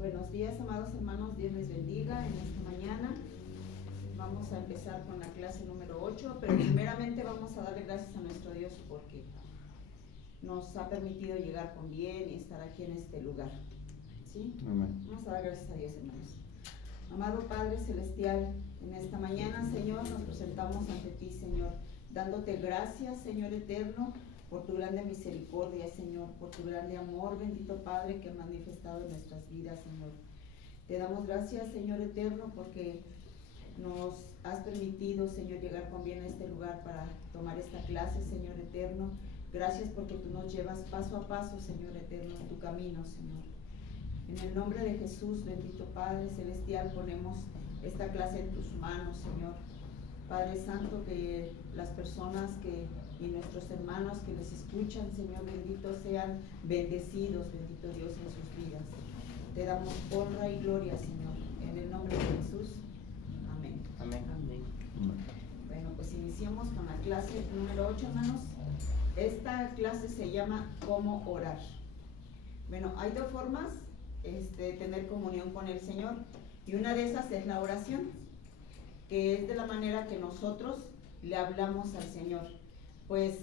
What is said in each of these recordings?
Buenos días, amados hermanos, Dios les bendiga en esta mañana. Vamos a empezar con la clase número 8, pero primeramente vamos a darle gracias a nuestro Dios porque nos ha permitido llegar con bien y estar aquí en este lugar. ¿Sí? Amén. Vamos a dar gracias a Dios, hermanos. Amado Padre Celestial, en esta mañana, Señor, nos presentamos ante ti, Señor, dándote gracias, Señor eterno, por tu grande misericordia, Señor, por tu grande amor, bendito Padre, que has manifestado en nuestras vidas, Señor. Te damos gracias, Señor eterno, porque nos has permitido, Señor, llegar con bien a este lugar para tomar esta clase, Señor eterno. Gracias porque tú nos llevas paso a paso, Señor eterno, en tu camino, Señor. En el nombre de Jesús, bendito Padre Celestial, ponemos esta clase en tus manos, Señor. Padre Santo, que las personas y nuestros hermanos que les escuchan, Señor bendito, sean bendecidos, bendito Dios, en sus vidas. Te damos honra y gloria, Señor, en el nombre de Jesús. Amén. Amén. Amén. Bueno, pues iniciamos con la clase número 8, hermanos. Esta clase se llama ¿Cómo orar? Bueno, hay dos formas de tener comunión con el Señor, y una de esas es la oración, que es de la manera que nosotros le hablamos al Señor. Pues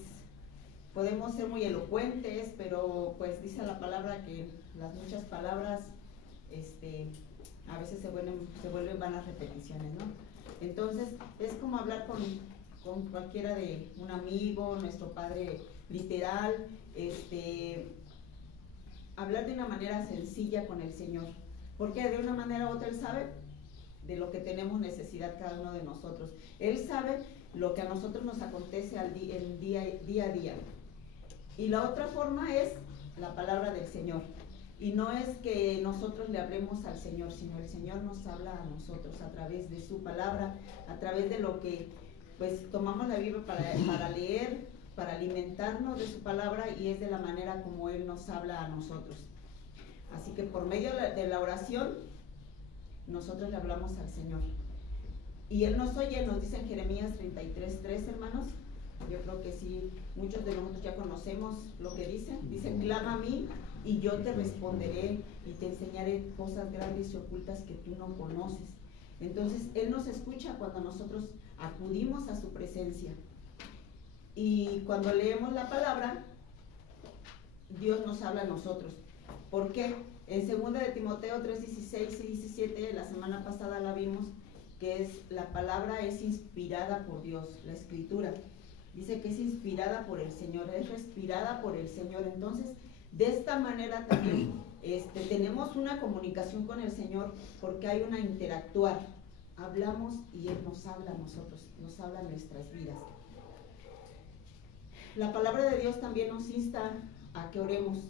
podemos ser muy elocuentes, pero pues dice la palabra que las muchas palabras a veces se vuelven vanas repeticiones, ¿no? Entonces es como hablar con cualquiera de un amigo, nuestro padre literal, hablar de una manera sencilla con el Señor, porque de una manera u otra Él sabe de lo que tenemos necesidad cada uno de nosotros. Él sabe lo que a nosotros nos acontece día a día. Y la otra forma es la palabra del Señor. Y no es que nosotros le hablemos al Señor, sino el Señor nos habla a nosotros a través de su palabra, a través de lo que pues tomamos la Biblia para leer, para alimentarnos de su palabra, y es de la manera como Él nos habla a nosotros. Así que por medio de la oración nosotros le hablamos al Señor. Y Él nos oye, nos dice en Jeremías 33:3, hermanos. Yo creo que sí, muchos de nosotros ya conocemos lo que dice. Dice, clama a mí y yo te responderé y te enseñaré cosas grandes y ocultas que tú no conoces. Entonces, Él nos escucha cuando nosotros acudimos a su presencia. Y cuando leemos la palabra, Dios nos habla a nosotros. ¿Por qué? En 2 de Timoteo 3:16 y 17, la semana pasada la vimos, que es la palabra es inspirada por Dios, la escritura. Dice que es inspirada por el Señor, es respirada por el Señor. Entonces, de esta manera también tenemos una comunicación con el Señor, porque hay una interactuar. Hablamos y Él nos habla a nosotros, nos habla en nuestras vidas. La palabra de Dios también nos insta a que oremos.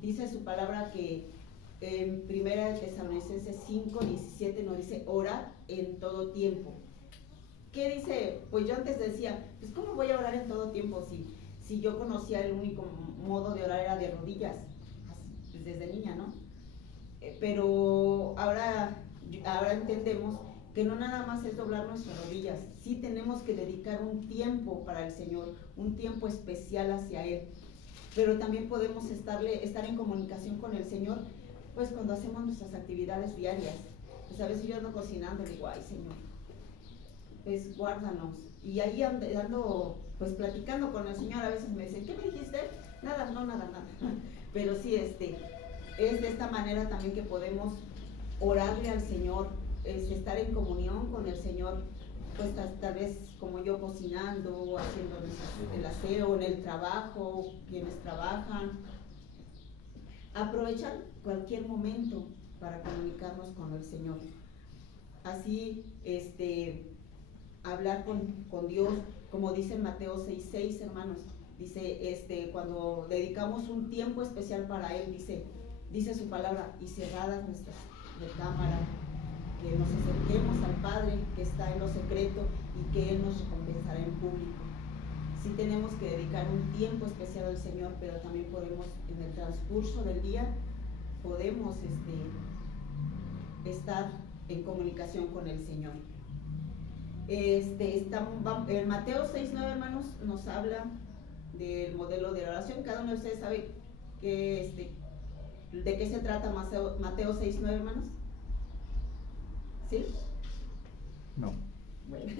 Dice su palabra que en 1 de Tesalonicenses 5:17 nos dice, orar en todo tiempo. ¿Qué dice? Pues yo antes decía, pues ¿cómo voy a orar en todo tiempo si yo conocía el único modo de orar era de rodillas, pues desde niña, ¿no? Pero ahora entendemos que no nada más es doblar nuestras rodillas, sí tenemos que dedicar un tiempo para el Señor, un tiempo especial hacia Él. Pero también podemos estar en comunicación con el Señor, pues cuando hacemos nuestras actividades diarias. Pues a veces yo ando cocinando y digo, ay Señor, pues guárdanos. Y ahí ando pues platicando con el Señor, a veces me dicen, ¿qué me dijiste? Nada, no, nada. Pero sí, es de esta manera también que podemos orarle al Señor, estar en comunión con el Señor, pues tal vez como yo cocinando, o haciendo el aseo, en el trabajo, quienes trabajan. Aprovechar cualquier momento para comunicarnos con el Señor. Así, hablar con Dios, como dice en Mateo 6:6, hermanos. Dice, cuando dedicamos un tiempo especial para Él, dice su palabra, y cerradas nuestras recámaras, que nos acerquemos al Padre que está en lo secreto y que Él nos recompensará en público. Sí tenemos que dedicar un tiempo especial al Señor, pero también podemos, en el transcurso del día, podemos estar en comunicación con el Señor. En Mateo 6:9, hermanos, nos habla del modelo de oración. Cada uno de ustedes sabe ¿De qué se trata Mateo 6:9, hermanos? ¿Sí? No. Bueno,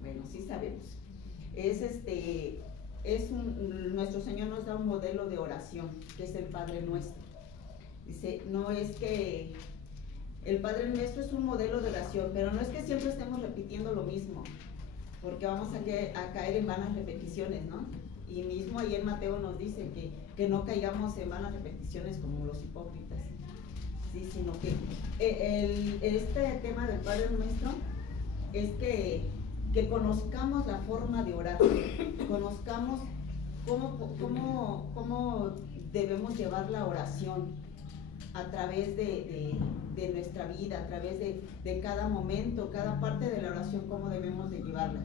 bueno, sí sabemos. Nuestro Señor nos da un modelo de oración, que es el Padre Nuestro. Dice, no es que el Padre Nuestro es un modelo de oración, pero no es que siempre estemos repitiendo lo mismo, porque vamos a caer en vanas repeticiones, ¿no? Y mismo ahí en Mateo nos dice que no caigamos en vanas repeticiones como los hipócritas, ¿sí? Sino que este tema del Padre Nuestro es que conozcamos la forma de orar, conozcamos cómo debemos llevar la oración a través de nuestra vida, a través de cada momento, cada parte de la oración, cómo debemos de llevarla.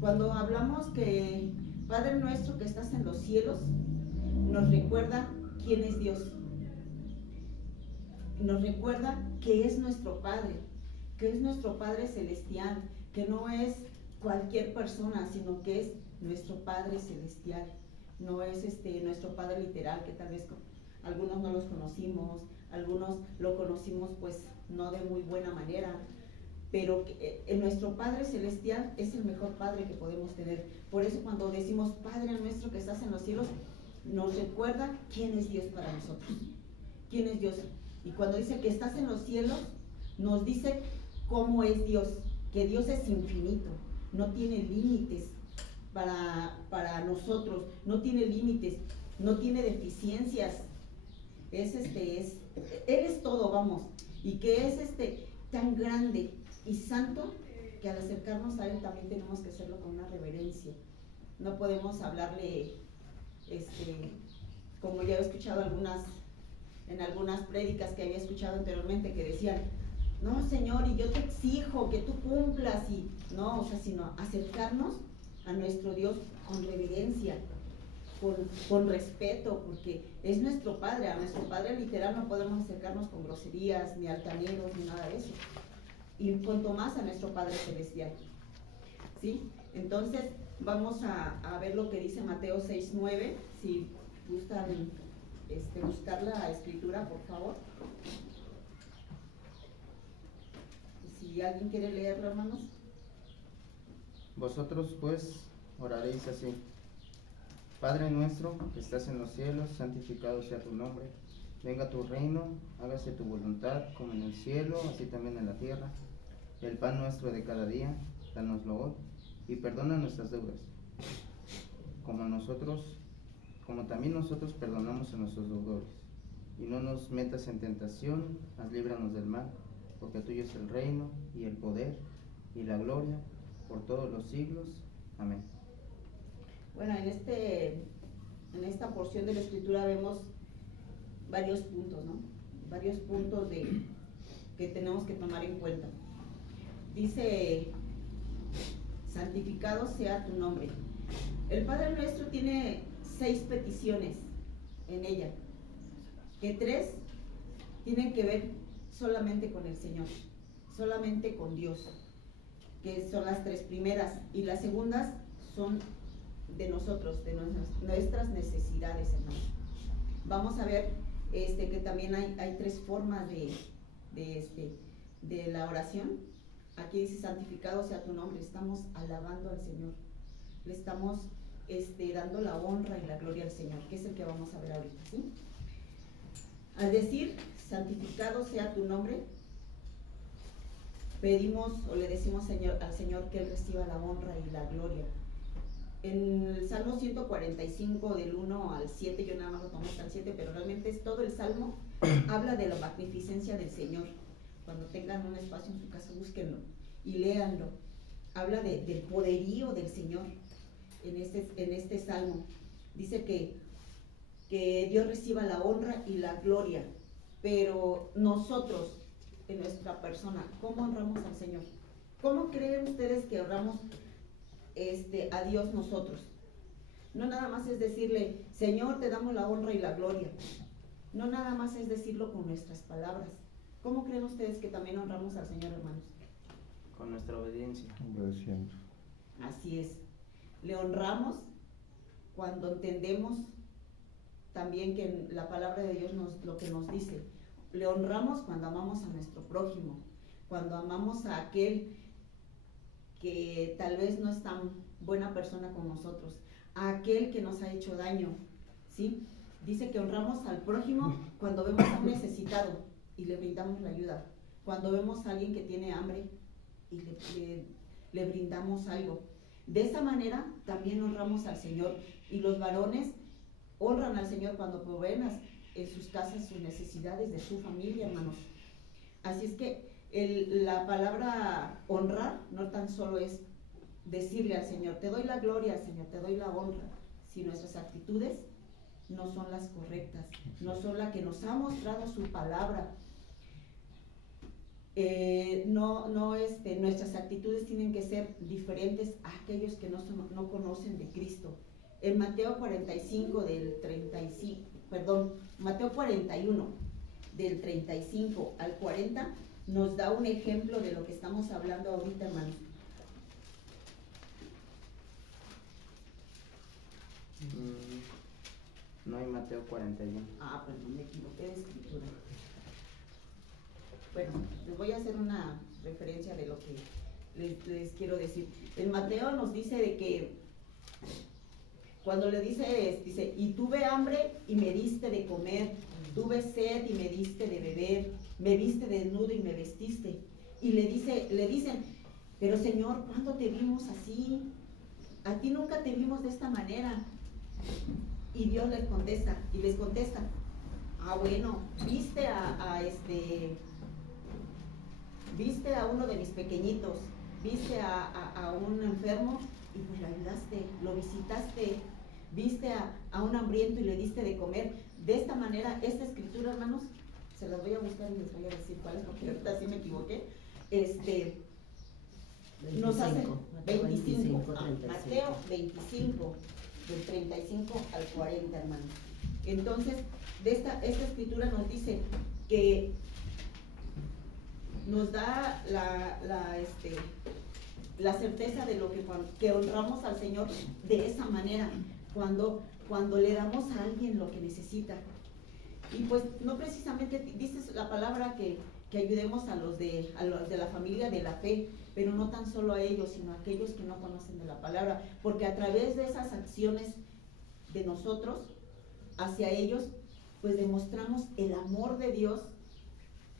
Cuando hablamos que Padre Nuestro que estás en los cielos, nos recuerda quién es Dios, nos recuerda que es nuestro Padre, que es nuestro Padre celestial, que no es cualquier persona, sino que es nuestro Padre celestial, no es nuestro Padre literal, que tal vez algunos no los conocimos, algunos lo conocimos pues no de muy buena manera, pero nuestro Padre celestial es el mejor Padre que podemos tener. Por eso cuando decimos Padre Nuestro que estás en los cielos, nos recuerda quién es Dios para nosotros, quién es Dios. Y cuando dice que estás en los cielos, nos dice cómo es Dios, que Dios es infinito, no tiene límites para nosotros, no tiene límites, no tiene deficiencias. Él es todo, vamos, y que es tan grande y santo que al acercarnos a Él también tenemos que hacerlo con una reverencia. No podemos hablarle, como ya he escuchado en algunas prédicas que había escuchado anteriormente, que decían, no Señor, y yo te exijo que tú cumplas, y no, o sea, sino acercarnos a nuestro Dios con reverencia, con respeto, porque es nuestro Padre. A nuestro Padre literal no podemos acercarnos con groserías, ni altaneros, ni nada de eso, y cuanto más a nuestro Padre celestial, ¿sí? Entonces vamos a ver lo que dice Mateo 6:9, si gustan buscar la escritura, por favor. Si alguien quiere leerlo, hermanos. Vosotros pues oraréis así: Padre nuestro que estás en los cielos, santificado sea tu nombre. Venga tu reino, hágase tu voluntad, como en el cielo, así también en la tierra. El pan nuestro de cada día, dánoslo hoy, y perdona nuestras deudas, como también nosotros perdonamos a nuestros deudores. Y no nos metas en tentación, mas líbranos del mal, porque tuyo es el reino, y el poder, y la gloria, por todos los siglos. Amén. Bueno, en esta porción de la escritura vemos varios puntos, ¿no? Varios puntos que tenemos que tomar en cuenta. Dice, santificado sea tu nombre. El Padre Nuestro tiene 6 peticiones en ella, que 3 tienen que ver solamente con el Señor, solamente con Dios, que son las 3 primeras, y las segundas son de nosotros, de nuestras necesidades, hermano. Vamos a ver que también hay 3 formas de la oración. Aquí dice, santificado sea tu nombre. Estamos alabando al Señor, le estamos dando la honra y la gloria al Señor, que es el que vamos a ver ahorita, ¿sí? Al decir, santificado sea tu nombre, pedimos o le decimos al Señor que Él reciba la honra y la gloria. En el Salmo 145, del 1 al 7, yo nada más lo tomé hasta el 7, pero realmente es todo el Salmo, habla de la magnificencia del Señor. Cuando tengan un espacio en su casa, búsquenlo y léanlo. Habla del poderío del Señor en este Salmo. Dice que Dios reciba la honra y la gloria, pero nosotros, en nuestra persona, ¿cómo honramos al Señor? ¿Cómo creen ustedes que honramos a Dios nosotros? No nada más es decirle, Señor, te damos la honra y la gloria. No nada más es decirlo con nuestras palabras. ¿Cómo creen ustedes que también honramos al Señor, hermanos? Con nuestra obediencia. Obedeciendo. Así es. Le honramos cuando entendemos también que en la palabra de Dios lo que nos dice, le honramos cuando amamos a nuestro prójimo, cuando amamos a aquel que tal vez no es tan buena persona con nosotros, a aquel que nos ha hecho daño, ¿sí? Dice que honramos al prójimo cuando vemos a un necesitado y le brindamos la ayuda, cuando vemos a alguien que tiene hambre y le brindamos algo. De esa manera también honramos al Señor, y los varones honran al Señor cuando proveen en sus casas sus necesidades de su familia, hermanos. Así es que la palabra honrar no tan solo es decirle al Señor, te doy la gloria, Señor, te doy la honra, si nuestras actitudes no son las correctas, no son las que nos ha mostrado su palabra. Nuestras actitudes tienen que ser diferentes a aquellos que no conocen de Cristo. En Mateo 41 del 35 al 40 nos da un ejemplo de lo que estamos hablando ahorita, hermanos. No hay Mateo 41. Perdón, me equivoqué de escritura. Bueno, les voy a hacer una referencia de lo que les quiero decir. En Mateo nos dice de que cuando le dice, y tuve hambre y me diste de comer, tuve sed y me diste de beber, me viste desnudo y me vestiste. Y le dicen, pero Señor, ¿cuándo te vimos así? A ti nunca te vimos de esta manera. Y Dios les contesta, bueno, viste a uno de mis pequeñitos, viste a un enfermo y pues lo ayudaste, lo visitaste, viste a un hambriento y le diste de comer. De esta manera, esta escritura, hermanos, se las voy a buscar y les voy a decir cuál es, porque ahorita sí me equivoqué. Nos hace 25, Mateo 25, del 35 al 40, hermanos. Entonces, esta escritura nos dice que nos da la certeza de lo que honramos al Señor de esa manera, cuando le damos a alguien lo que necesita. Y pues no precisamente dice la palabra que ayudemos a los de la familia de la fe, pero no tan solo a ellos, sino a aquellos que no conocen de la palabra, porque a través de esas acciones de nosotros hacia ellos, pues demostramos el amor de Dios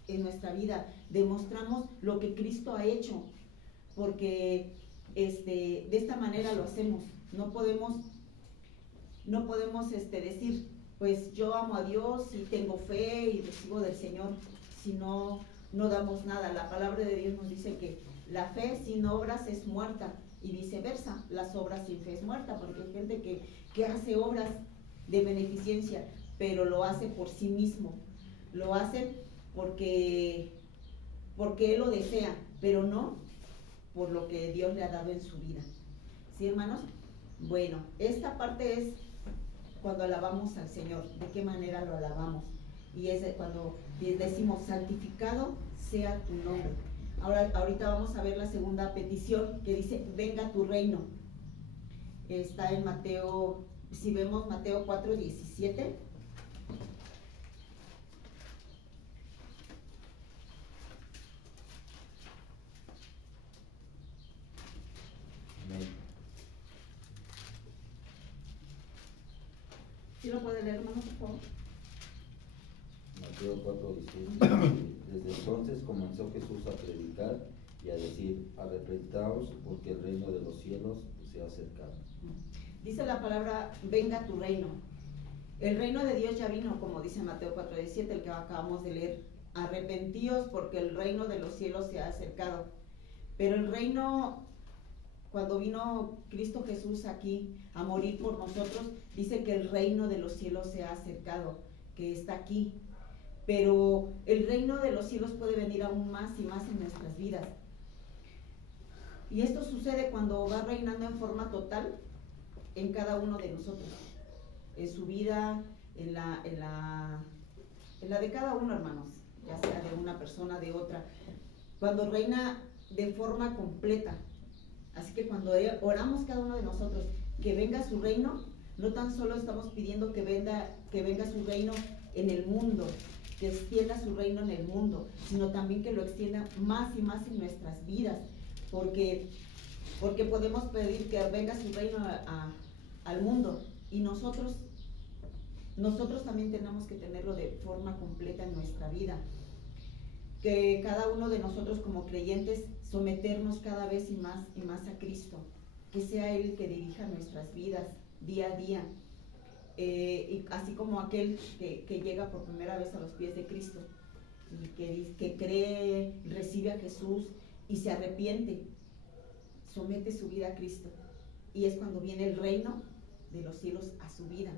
en nuestra vida, demostramos lo que Cristo ha hecho, porque de esta manera lo hacemos. No podemos decir, pues yo amo a Dios y tengo fe y recibo del Señor, si no damos nada. La palabra de Dios nos dice que la fe sin obras es muerta, y viceversa, las obras sin fe es muerta, porque hay gente que hace obras de beneficencia, pero lo hace por sí mismo, lo hace porque él lo desea, pero no por lo que Dios le ha dado en su vida. ¿Sí, hermanos? Bueno, esta parte es cuando alabamos al Señor. ¿De qué manera lo alabamos? Y es cuando decimos, santificado sea tu nombre. Ahorita vamos a ver la segunda petición, que dice, venga tu reino. Está en Mateo, si vemos Mateo 4:17. ¿Sí lo puede leer, hermano, por favor? Mateo 4:17. Desde entonces comenzó Jesús a predicar y a decir, arrepentaos porque el reino de los cielos se ha acercado. Dice la palabra, venga tu reino. El reino de Dios ya vino, como dice Mateo 4:17, el que acabamos de leer. Arrepentíos porque el reino de los cielos se ha acercado. Pero el reino, cuando vino Cristo Jesús aquí a morir por nosotros, dice que el reino de los cielos se ha acercado, que está aquí. Pero el reino de los cielos puede venir aún más y más en nuestras vidas. Y esto sucede cuando va reinando en forma total en cada uno de nosotros, en su vida, en la de cada uno, hermanos, ya sea de una persona, de otra, cuando reina de forma completa. Así que cuando oramos cada uno de nosotros que venga su reino, no tan solo estamos pidiendo que venga que venga su reino en el mundo, que extienda su reino en el mundo, sino también que lo extienda más y más en nuestras vidas, porque podemos pedir que venga su reino al mundo, y nosotros también tenemos que tenerlo de forma completa en nuestra vida. Que cada uno de nosotros como creyentes someternos cada vez y más a Cristo, que sea Él el que dirija nuestras vidas día a día, y así como aquel que llega por primera vez a los pies de Cristo y que cree, recibe a Jesús y se arrepiente, somete su vida a Cristo, y es cuando viene el reino de los cielos a su vida.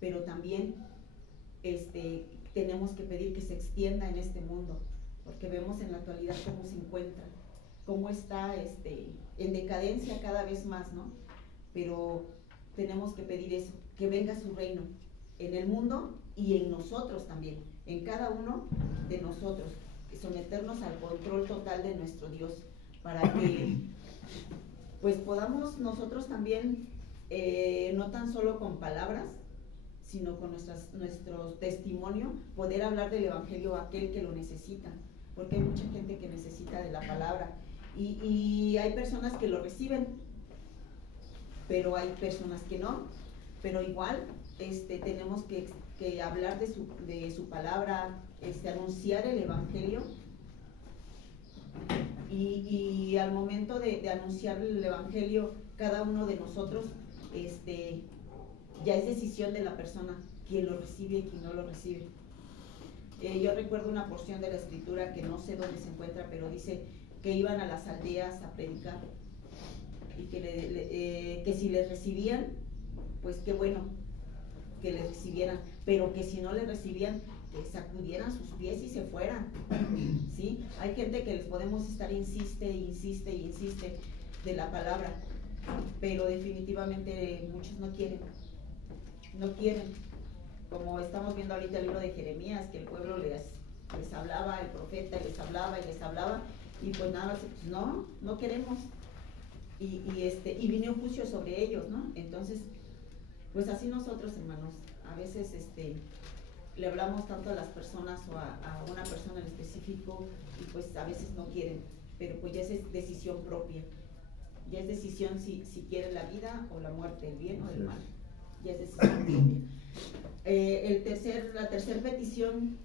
Pero también tenemos que pedir que se extienda en este mundo, porque vemos en la actualidad cómo se encuentra, cómo está en decadencia cada vez más, ¿no? Pero tenemos que pedir eso, que venga su reino en el mundo y en nosotros también, en cada uno de nosotros, someternos al control total de nuestro Dios, para que pues podamos nosotros también, no tan solo con palabras, sino con nuestro testimonio, poder hablar del evangelio a aquel que lo necesita, porque hay mucha gente que necesita de la palabra, y hay personas que lo reciben, pero hay personas que no. Pero igual tenemos que hablar de su palabra, anunciar el evangelio, y al momento de anunciar el evangelio, cada uno de nosotros ya es decisión de la persona quién lo recibe y quién no lo recibe. Yo recuerdo una porción de la escritura que no sé dónde se encuentra, pero dice que iban a las aldeas a predicar, y que si les recibían, pues qué bueno que les recibieran, pero que si no les recibían, que sacudieran sus pies y se fueran, ¿sí? Hay gente que les podemos estar insiste de la palabra, pero definitivamente muchos no quieren, como estamos viendo ahorita el libro de Jeremías, que el pueblo les hablaba, el profeta les hablaba, y pues nada más, pues no queremos, y vino un juicio sobre ellos, ¿no? Entonces, pues así nosotros, hermanos, a veces le hablamos tanto a las personas o a una persona en específico, y pues a veces no quieren, pero pues ya es decisión propia, ya es decisión si quieren la vida o la muerte, el bien o el mal, ya es decisión propia. La tercera petición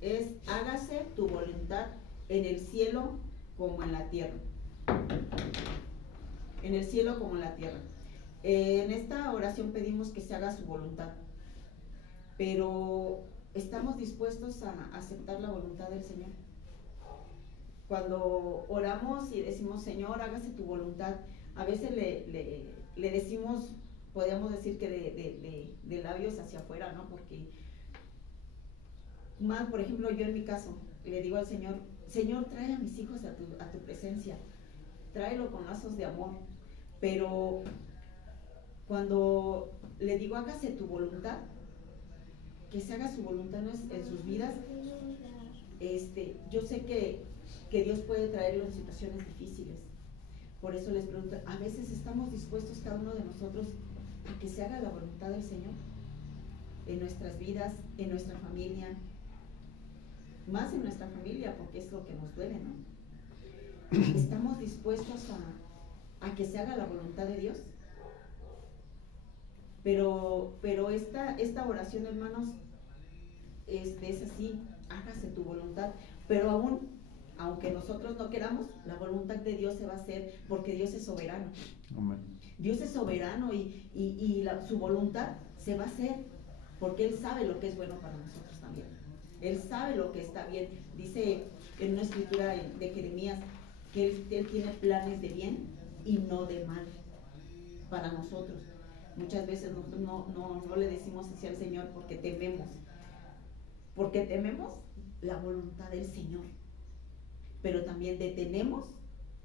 es: hágase tu voluntad en el cielo como en la tierra. En el cielo como en la tierra. En esta oración pedimos que se haga su voluntad, pero ¿estamos dispuestos a aceptar la voluntad del Señor? Cuando oramos y decimos: Señor, hágase tu voluntad, a veces le decimos, podríamos decir que de labios hacia afuera, ¿no? Porque más, por ejemplo, yo en mi caso le digo al Señor: Señor, trae a mis hijos a tu presencia, tráelo con lazos de amor. Pero cuando le digo hágase tu voluntad, que se haga su voluntad en sus vidas, yo sé que Dios puede traerlo en situaciones difíciles. Por eso les pregunto, ¿a veces estamos dispuestos cada uno de nosotros a que se haga la voluntad del Señor en nuestras vidas, en nuestra familia? Más en nuestra familia, porque es lo que nos duele, ¿no? ¿Estamos dispuestos a que se haga la voluntad de Dios? Pero esta oración, hermanos, es así: hágase tu voluntad, pero aunque nosotros no queramos, la voluntad de Dios se va a hacer, porque Dios es soberano. Amén. Dios es soberano, y su voluntad se va a hacer, porque Él sabe lo que es bueno para nosotros también. Él sabe lo que está bien. Dice en una escritura de Jeremías que Él tiene planes de bien y no de mal para nosotros. Muchas veces nosotros no le decimos así al Señor porque tememos la voluntad del Señor, pero también detenemos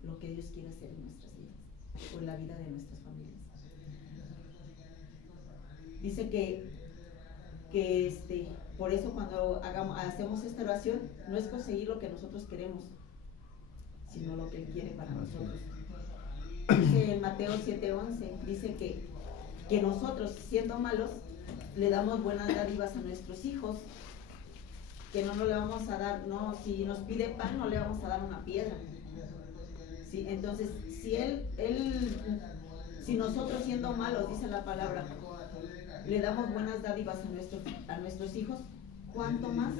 lo que Dios quiere hacer en nuestras vidas o en la vida de nuestras familias. Dice que por eso cuando hacemos esta oración, no es conseguir lo que nosotros queremos, sino lo que Él quiere para nosotros. Dice en Mateo 7:11, dice que nosotros, siendo malos, le damos buenas dádivas a nuestros hijos, que no le vamos a dar, no, si nos pide pan no le vamos a dar una piedra. ¿Sí? Entonces, si nosotros siendo malos, dice la palabra, le damos buenas dádivas a nuestros hijos, ¿cuánto más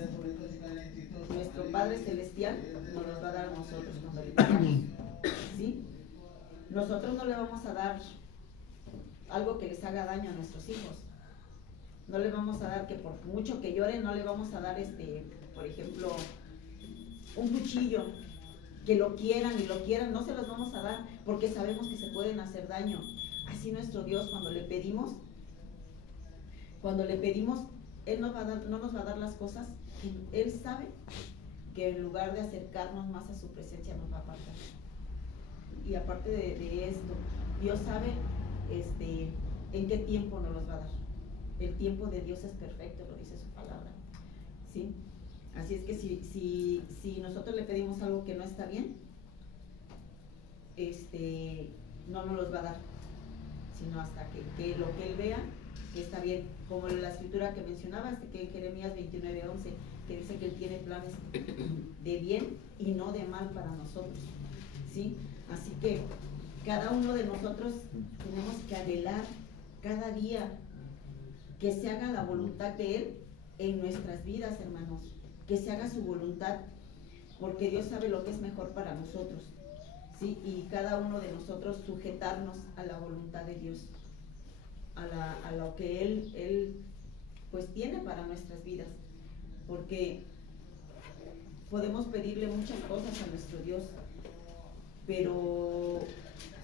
nuestro Padre Celestial nos los va a dar a nosotros cuando le pidamos? ¿Sí? Nosotros no le vamos a dar algo que les haga daño a nuestros hijos. No le vamos a dar, que por mucho que lloren, no le vamos a dar, por ejemplo, un cuchillo, que lo quieran y lo quieran, no se los vamos a dar, porque sabemos que se pueden hacer daño. Así nuestro Dios, cuando le pedimos, Él no nos va a dar las cosas que Él sabe que en lugar de acercarnos más a su presencia nos va a apartar. Y aparte de esto, Dios sabe en qué tiempo nos los va a dar. El tiempo de Dios es perfecto, lo dice su palabra, ¿sí? Así es que si nosotros le pedimos algo que no está bien, no nos los va a dar, sino hasta que lo que Él vea que está bien, como la escritura que mencionabas, que en Jeremías 29:11, que dice que Él tiene planes de bien y no de mal para nosotros, ¿sí? Así que cada uno de nosotros tenemos que anhelar cada día que se haga la voluntad de Él en nuestras vidas, hermanos, que se haga su voluntad, porque Dios sabe lo que es mejor para nosotros, ¿sí? Y cada uno de nosotros sujetarnos a la voluntad de Dios, a lo que Él pues tiene para nuestras vidas, porque podemos pedirle muchas cosas a nuestro Dios, pero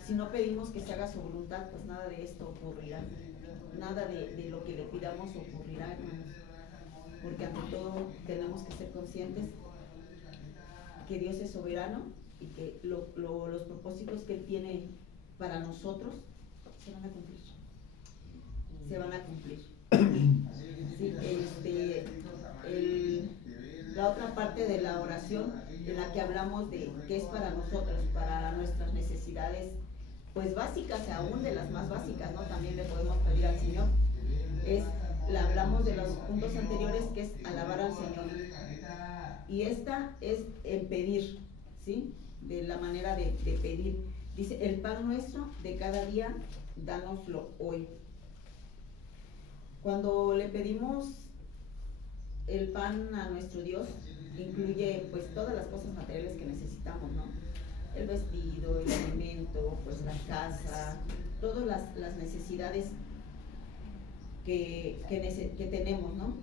si no pedimos que se haga su voluntad, pues nada de esto ocurrirá, nada de lo que le pidamos ocurrirá, hermanos, porque ante todo tenemos que ser conscientes que Dios es soberano y que los propósitos que Él tiene para nosotros se van a cumplir. Sí, la otra parte de la oración en la que hablamos de qué es para nosotros, para nuestras necesidades, pues básicas, aún de las más básicas, ¿no? También le podemos pedir al Señor. Hablamos de los puntos anteriores, que es alabar al Señor. Y esta es en pedir, ¿sí? De la manera de pedir. Dice, el pan nuestro de cada día, dánoslo hoy. Cuando le pedimos el pan a nuestro Dios, incluye pues todas las cosas materiales que necesitamos, ¿no? El vestido, el alimento, pues la casa, todas las necesidades que tenemos, ¿no?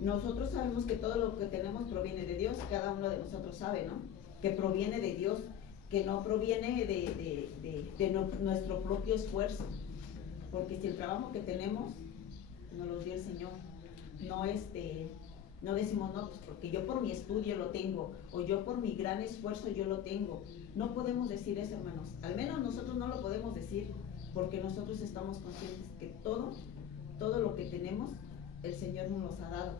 Nosotros sabemos que todo lo que tenemos proviene de Dios, cada uno de nosotros sabe, ¿no? Que proviene de Dios, que no proviene de nuestro propio esfuerzo, porque si el trabajo que tenemos nos lo dio el Señor, no decimos, no, pues porque yo por mi estudio lo tengo, o yo por mi gran esfuerzo yo lo tengo. No podemos decir eso, hermanos, al menos nosotros no lo podemos decir, porque nosotros estamos conscientes que todo lo que tenemos, el Señor nos los ha dado.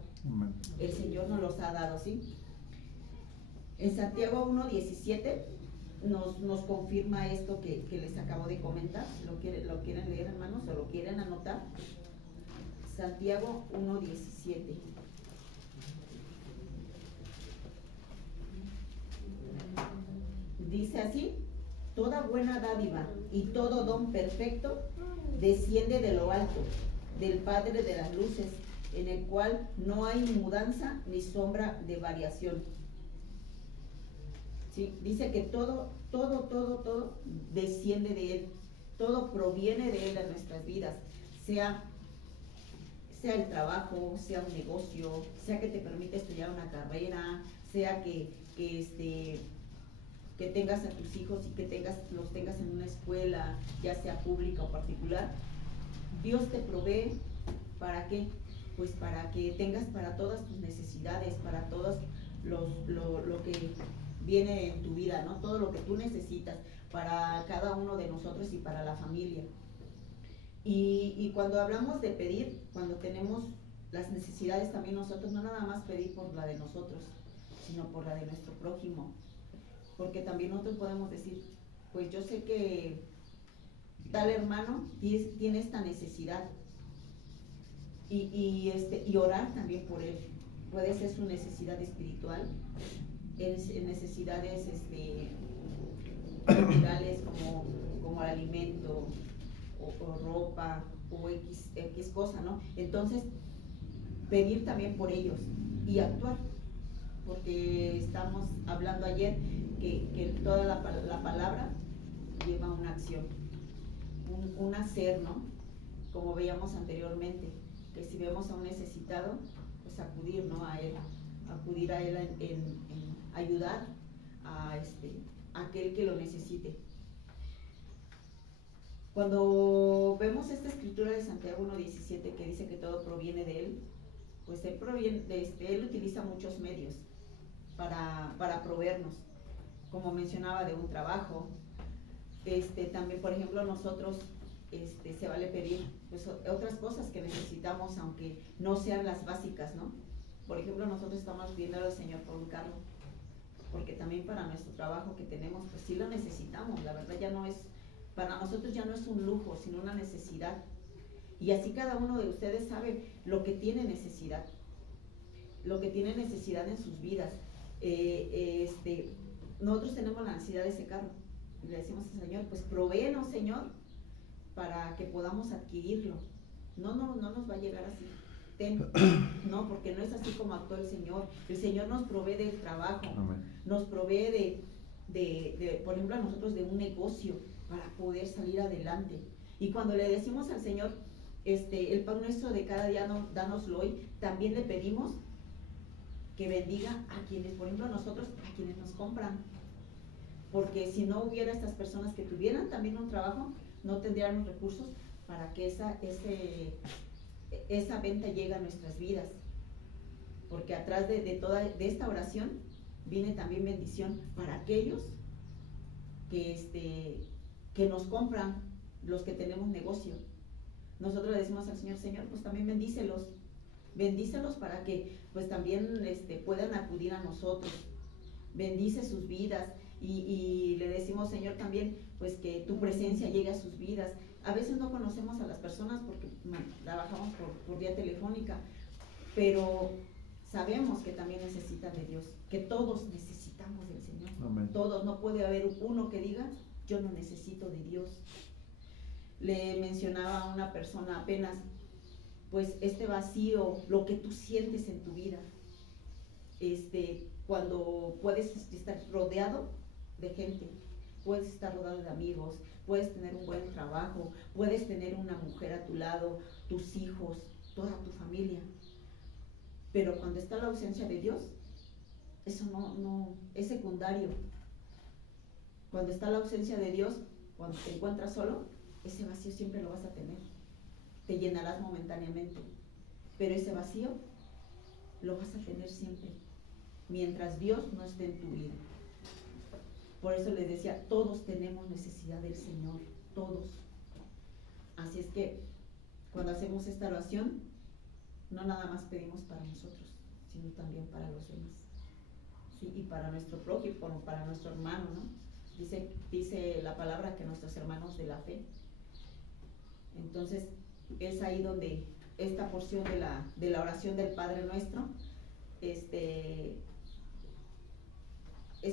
El Señor nos los ha dado, ¿sí? En Santiago 1:17 nos confirma esto que les acabo de comentar. ¿Lo quieren leer, hermanos, o lo quieren anotar? Santiago 1:17. Dice así: toda buena dádiva y todo don perfecto desciende de lo alto, del Padre de las luces, en el cual no hay mudanza ni sombra de variación. ¿Sí? Dice que todo desciende de Él, todo proviene de Él a nuestras vidas, sea el trabajo, sea un negocio, sea que te permite estudiar una carrera, sea que tengas a tus hijos y que los tengas en una escuela, ya sea pública o particular. Dios te provee, ¿para qué? Pues para que tengas para todas tus necesidades, para todos lo que viene en tu vida, ¿no? Todo lo que tú necesitas para cada uno de nosotros y para la familia. Y cuando hablamos de pedir, cuando tenemos las necesidades también nosotros, no nada más pedir por la de nosotros, sino por la de nuestro prójimo. Porque también nosotros podemos decir, pues yo sé que tal hermano tiene esta necesidad y orar también por él. Puede ser su necesidad espiritual, necesidades naturales como alimento o ropa o X cosa, ¿no? Entonces, pedir también por ellos y actuar, porque estamos hablando ayer que toda la palabra lleva una acción, un hacer, ¿no? Como veíamos anteriormente, que si vemos a un necesitado, pues acudir, ¿no? A él, acudir a él en ayudar a aquel que lo necesite. Cuando vemos esta escritura de Santiago 1:17 que dice que todo proviene de él, pues él utiliza muchos medios para proveernos, como mencionaba, de un trabajo. También, por ejemplo, nosotros se vale pedir pues otras cosas que necesitamos, aunque no sean las básicas, ¿no? Por ejemplo, nosotros estamos pidiendo al Señor por un carro, porque también para nuestro trabajo que tenemos, pues sí lo necesitamos. La verdad, para nosotros ya no es un lujo, sino una necesidad. Y así cada uno de ustedes sabe lo que tiene necesidad en sus vidas. Nosotros tenemos la necesidad de ese carro. Y le decimos al Señor, pues provéenos, Señor, para que podamos adquirirlo. No nos va a llegar así. No, porque no es así como actuó el Señor. El Señor nos provee del trabajo. Amén. Nos provee por ejemplo, a nosotros de un negocio para poder salir adelante. Y cuando le decimos al Señor, el pan nuestro de cada día dánoslo hoy, también le pedimos que bendiga a quienes, por ejemplo, a nosotros, a quienes nos compran. Porque si no hubiera estas personas que tuvieran también un trabajo, no tendrían los recursos para que esa venta llegue a nuestras vidas. Porque atrás de esta oración viene también bendición para aquellos que nos compran, los que tenemos negocio. Nosotros le decimos al Señor, Señor, pues también bendícelos para que pues también puedan acudir a nosotros. Bendice sus vidas y le decimos, Señor, también pues que tu presencia llegue a sus vidas. A veces no conocemos a las personas porque trabajamos por vía telefónica, pero sabemos que también necesitan de Dios, que todos necesitamos del Señor. Amén. Todos, no puede haber uno que diga, yo no necesito de Dios. Le mencionaba a una persona apenas, pues este vacío, lo que tú sientes en tu vida, cuando puedes estar rodeado de gente, puedes estar rodeado de amigos, puedes tener un buen trabajo, puedes tener una mujer a tu lado, tus hijos, toda tu familia, pero cuando está la ausencia de Dios, eso no es secundario. Cuando está la ausencia de Dios, cuando te encuentras solo, ese vacío siempre lo vas a tener. Te llenarás momentáneamente, pero ese vacío lo vas a tener siempre, mientras Dios no esté en tu vida. Por eso les decía, todos tenemos necesidad del Señor, todos. Así es que cuando hacemos esta oración, no nada más pedimos para nosotros, sino también para los demás. ¿Sí? Y para nuestro prójimo, para nuestro hermano, ¿no? Dice la palabra que nuestros hermanos de la fe. Entonces, es ahí donde esta porción de la oración del Padre Nuestro, es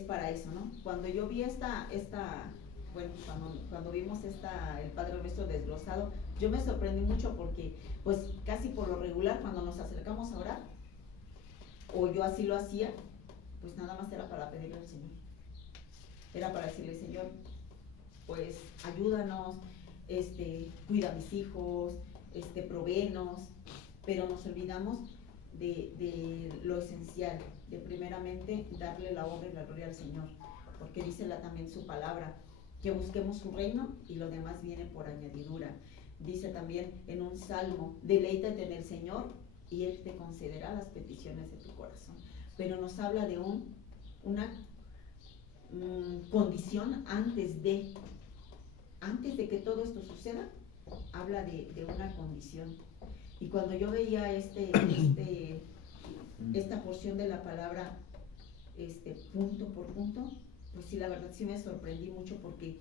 para eso, ¿no? Cuando yo vi cuando vimos el Padre Nuestro desglosado, yo me sorprendí mucho porque, pues, casi por lo regular, cuando nos acercamos a orar, o yo así lo hacía, pues nada más era para pedirle al Señor. Era para decirle, Señor, pues, ayúdanos, cuida a mis hijos, provéenos, pero nos olvidamos de lo esencial, de primeramente darle la honra y la gloria al Señor, porque dice también su palabra, que busquemos su reino y lo demás viene por añadidura. Dice también en un salmo, deleítate en el Señor y Él te concederá las peticiones de tu corazón. Pero nos habla de una condición antes de que todo esto suceda, habla de una condición. Y cuando yo veía esta porción de la palabra, punto por punto, pues sí, la verdad sí me sorprendí mucho porque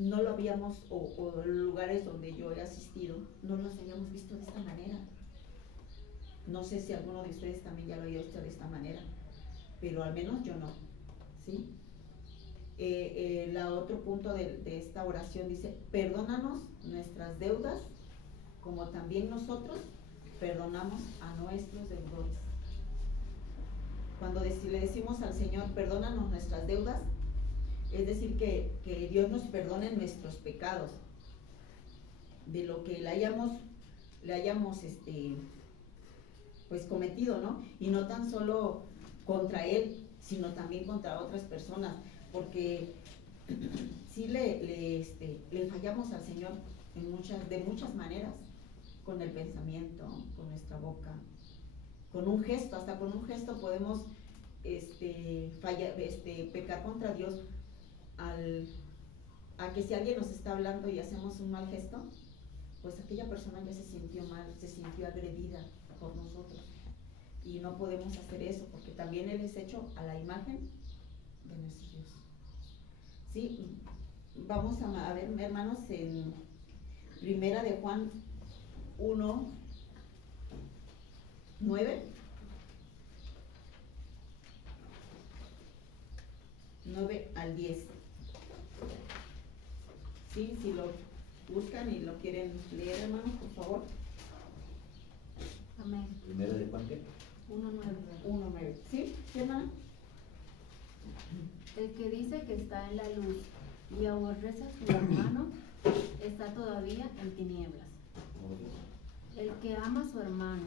no lo habíamos, o lugares donde yo he asistido, no los habíamos visto de esta manera. No sé si alguno de ustedes también ya lo había visto de esta manera, pero al menos yo no, ¿sí? La otro punto de esta oración dice, perdónanos nuestras deudas, como también nosotros perdonamos a nuestros deudores. Cuando le decimos al Señor, perdónanos nuestras deudas, es decir, que Dios nos perdone nuestros pecados, de lo que le hayamos pues cometido, ¿no? Y no tan solo contra Él, sino también contra otras personas, porque sí le fallamos al Señor de muchas maneras, con el pensamiento, con nuestra boca, con un gesto, hasta con un gesto podemos pecar contra Dios, a que si alguien nos está hablando y hacemos un mal gesto, pues aquella persona ya se sintió mal, se sintió agredida por nosotros, y no podemos hacer eso, porque también Él es hecho a la imagen de nuestro Dios. Sí, vamos a ver, hermanos, en Primera de Juan 1, 9 al 10. Sí, si lo buscan y lo quieren leer, hermanos, por favor. Amén. Primera de Juan, ¿qué? 1:9. ¿Sí? ¿Sí, hermana? El que dice que está en la luz y aborrece a su hermano, está todavía en tinieblas. El que ama a su hermano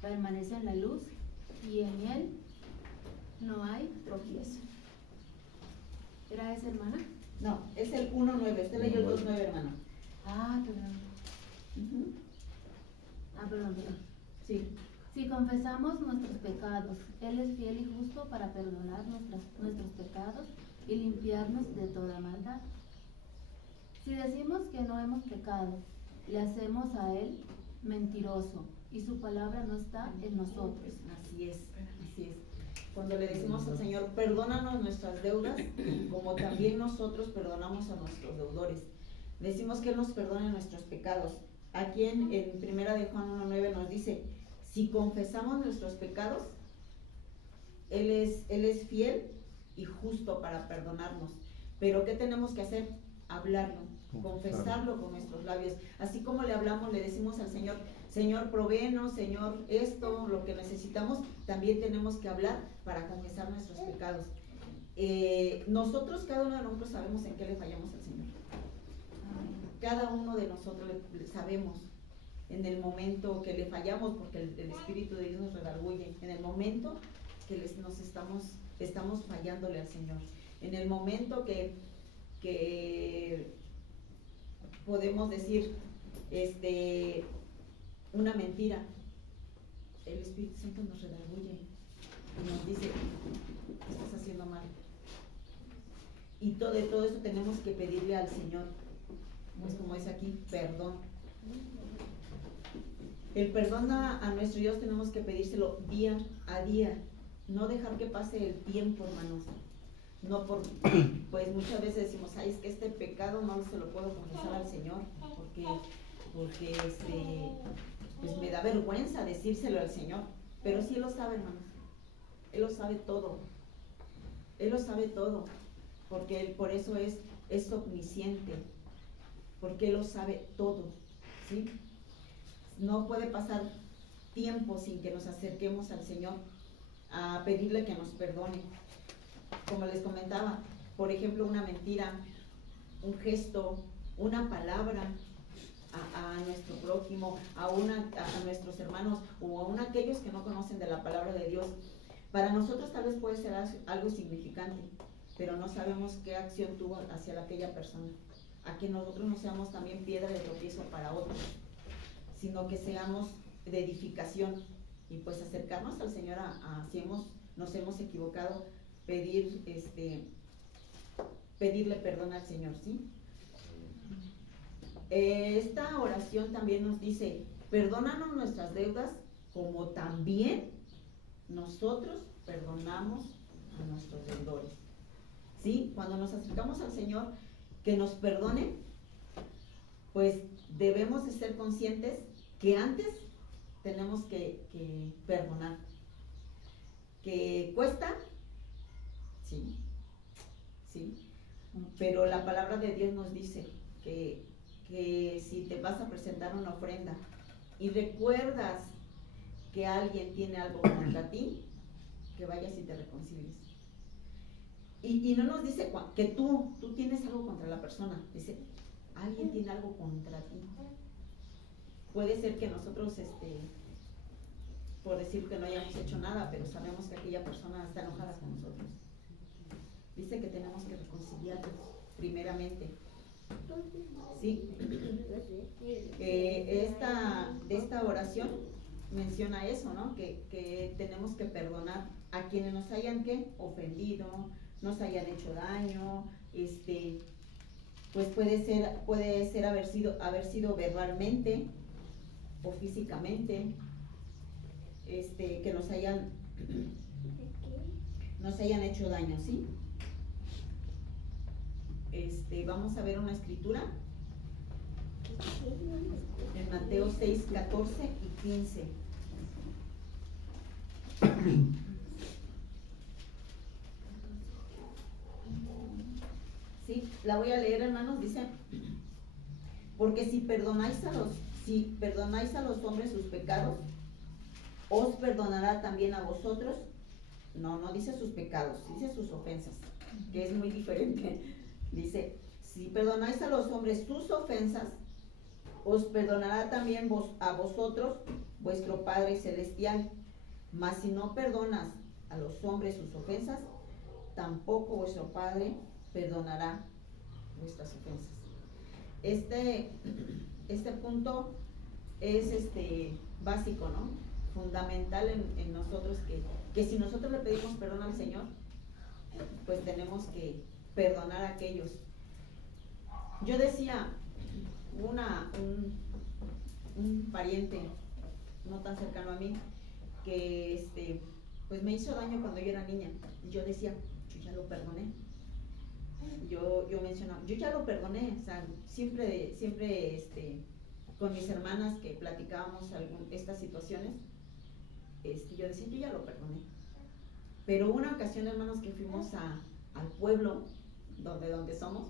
permanece en la luz y en él no hay tropiezo. ¿Era esa, hermana? No, es el 1:9. Usted leyó el 2:9, hermana. Perdón. Uh-huh. Perdón. Sí. Si confesamos nuestros pecados, Él es fiel y justo para perdonar nuestros pecados y limpiarnos de toda maldad. Si decimos que no hemos pecado, le hacemos a Él mentiroso y su palabra no está en nosotros. Así es, así es. Cuando le decimos al Señor, perdónanos nuestras deudas, como también nosotros perdonamos a nuestros deudores. Decimos que Él nos perdone nuestros pecados. Aquí en Primera de Juan 1:9 nos dice, si confesamos nuestros pecados, Él es fiel y justo para perdonarnos. Pero ¿qué tenemos que hacer? Hablarlo, confesarlo con nuestros labios. Así como le hablamos, le decimos al Señor, Señor, provéenos, Señor, esto, lo que necesitamos, también tenemos que hablar para confesar nuestros pecados. Nosotros, cada uno de nosotros sabemos en qué le fallamos al Señor. Cada uno de nosotros le sabemos en el momento que le fallamos, porque el Espíritu de Dios nos redarguye, en el momento que nos estamos fallándole al Señor, en el momento que podemos decir una mentira, el Espíritu Santo nos redarguye y nos dice, estás haciendo mal. Y de todo eso tenemos que pedirle al Señor, pues como dice aquí, perdón. El perdón a nuestro Dios tenemos que pedírselo día a día, no dejar que pase el tiempo, hermanos. No pues muchas veces decimos, ay, es que este pecado no se lo puedo confesar al Señor, porque pues me da vergüenza decírselo al Señor, pero sí Él lo sabe, hermanos. Él lo sabe todo. Él lo sabe todo, porque Él por eso es omnisciente, porque Él lo sabe todo, ¿sí? No puede pasar tiempo sin que nos acerquemos al Señor a pedirle que nos perdone. Como les comentaba, por ejemplo, una mentira, un gesto, una palabra a nuestro prójimo, a nuestros hermanos o aún a aquellos que no conocen de la palabra de Dios. Para nosotros tal vez puede ser algo significante, pero no sabemos qué acción tuvo hacia aquella persona. A que nosotros no seamos también piedra de tropiezo para otros, sino que seamos de edificación y pues acercarnos al Señor si nos hemos equivocado, pedirle perdón al Señor, ¿sí? Esta oración también nos dice, perdónanos nuestras deudas como también nosotros perdonamos a nuestros deudores, ¿sí? Cuando nos acercamos al Señor, que nos perdone, pues debemos de ser conscientes que antes tenemos que perdonar. ¿Que cuesta? Sí, sí, pero la palabra de Dios nos dice que si te vas a presentar una ofrenda y recuerdas que alguien tiene algo contra ti, que vayas y te reconcilies. Y no nos dice que tú tienes algo contra la persona, dice, alguien tiene algo contra ti. Puede ser que nosotros, por decir que no hayamos hecho nada, pero sabemos que aquella persona está enojada con nosotros. Dice que tenemos que reconciliarnos, primeramente. Sí. Esta oración menciona eso, ¿no? Que tenemos que perdonar a quienes nos hayan ofendido, nos hayan hecho daño, pues puede ser haber sido verbalmente o físicamente, que nos hayan hecho daño, ¿sí? Vamos a ver una escritura en Mateo 6, 14 y 15. Sí, la voy a leer, hermanos. Dice: porque si perdonáis a los hombres sus pecados, os perdonará también a vosotros. No dice sus pecados, dice sus ofensas, que es muy diferente. Dice: si perdonáis a los hombres sus ofensas, os perdonará también a vosotros vuestro Padre Celestial. Mas si no perdonas a los hombres sus ofensas, tampoco vuestro Padre perdonará vuestras ofensas. Este punto es básico, ¿no? Fundamental en nosotros, que si nosotros le pedimos perdón al Señor, pues tenemos que perdonar a aquellos. Yo decía, un pariente no tan cercano a mí, que pues me hizo daño cuando yo era niña. Y yo decía, yo ya lo perdoné. Yo mencionaba, yo ya lo perdoné. O sea, siempre con mis hermanas que platicábamos estas situaciones, yo decía, yo ya lo perdoné. Pero una ocasión, hermanos, que fuimos al pueblo donde somos,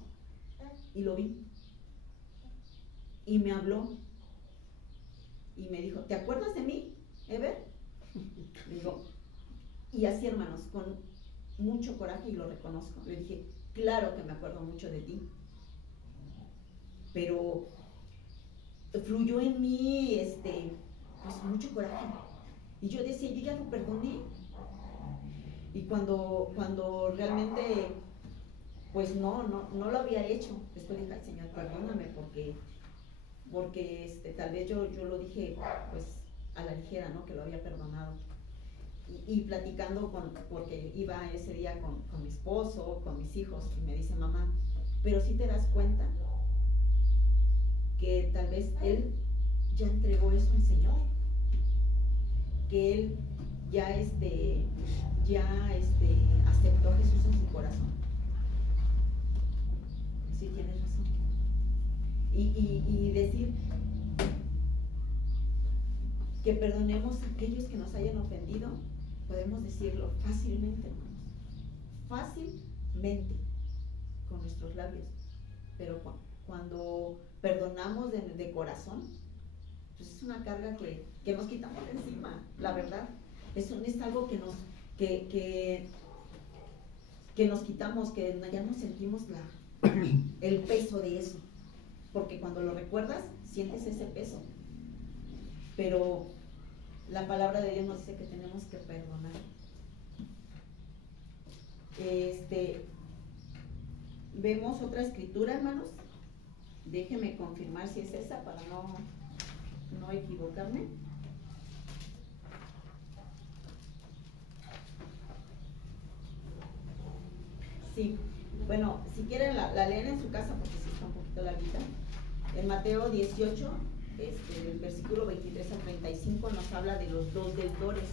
y lo vi, y me habló y me dijo, ¿te acuerdas de mí, Ever? Le digo, y así, hermanos, con mucho coraje, y lo reconozco, le dije, claro que me acuerdo mucho de ti, pero fluyó en mí pues mucho coraje, y yo decía, yo ya lo perdoné. Y cuando realmente pues no lo había hecho, después dije, al Señor, perdóname, porque tal vez yo lo dije pues a la ligera, ¿no? Que lo había perdonado. Y platicando porque iba ese día con mi esposo, con mis hijos, y me dice, mamá, pero si te das cuenta que tal vez él ya entregó eso al Señor, que él ya aceptó a Jesús en su corazón. Sí, tienes razón. Y decir que perdonemos a aquellos que nos hayan ofendido, podemos decirlo fácilmente, hermanos, fácilmente, con nuestros labios, pero cuando perdonamos de corazón, pues es una carga que nos quitamos de encima, la verdad. Eso es algo que nos quitamos, que ya no sentimos el peso de eso, porque cuando lo recuerdas sientes ese peso, pero la palabra de Dios nos dice que tenemos que perdonar. Vemos otra escritura, hermanos, déjenme confirmar si es esa para no equivocarme. Sí, bueno, si quieren la leen en su casa porque sí está un poquito larguita. En Mateo 18, el versículo 23 al 35 nos habla de los dos deudores.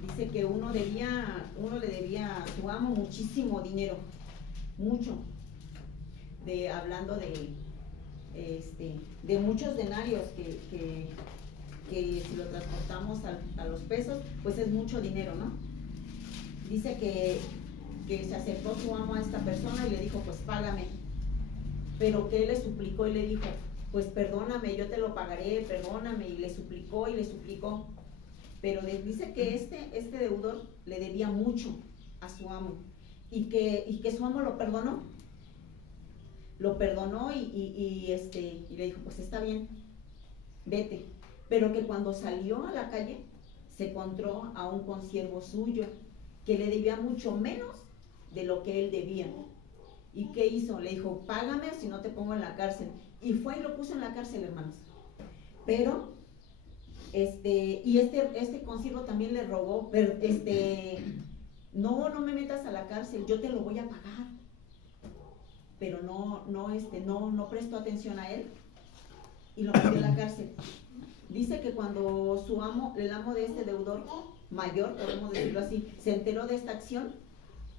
Dice que uno le debía a su amo muchísimo dinero, mucho. hablando de muchos denarios que si lo transportamos a los pesos, pues es mucho dinero, ¿no? Dice que se acercó su amo a esta persona y le dijo, pues págame, pero que él le suplicó y le dijo, pues perdóname, yo te lo pagaré, perdóname, y le suplicó, pero dice que este deudor le debía mucho a su amo, y que su amo lo perdonó y le dijo, pues está bien, vete, pero que cuando salió a la calle se encontró a un consiervo suyo que le debía mucho menos de lo que él debía. ¿Y qué hizo? Le dijo, págame o si no te pongo en la cárcel. Y fue y lo puso en la cárcel, hermanos. Pero, este consiervo también le rogó, pero no me metas a la cárcel, yo te lo voy a pagar. Pero no prestó atención a él y lo metió en la cárcel. Dice que cuando el amo de este deudor mayor, podemos decirlo así, se enteró de esta acción,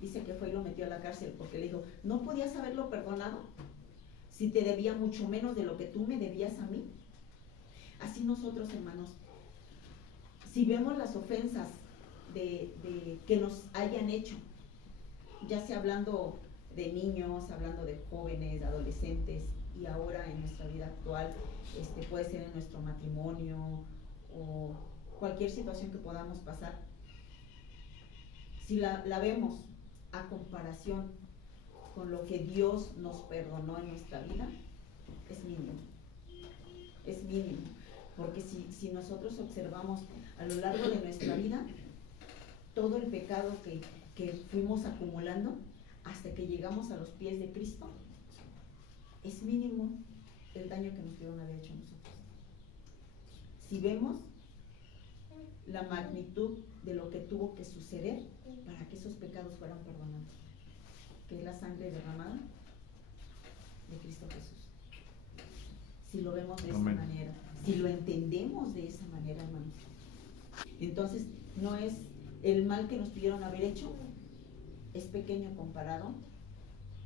dice que fue y lo metió a la cárcel porque le dijo, ¿no podías haberlo perdonado si te debía mucho menos de lo que tú me debías a mí? Así nosotros, hermanos, si vemos las ofensas que nos hayan hecho, ya sea hablando de niños, hablando de jóvenes, adolescentes, y ahora en nuestra vida actual, puede ser en nuestro matrimonio o cualquier situación que podamos pasar, si la vemos a comparación con lo que Dios nos perdonó en nuestra vida, es mínimo, porque si nosotros observamos a lo largo de nuestra vida todo el pecado que fuimos acumulando hasta que llegamos a los pies de Cristo, es mínimo el daño que nos pudieron haber hecho nosotros. Si vemos la magnitud de lo que tuvo que suceder para que esos pecados fueran perdonados, que es la sangre derramada de Cristo Jesús. Si lo vemos de esa manera, si lo entendemos de esa manera, hermanos, entonces no es el mal que nos pudieron haber hecho, es pequeño comparado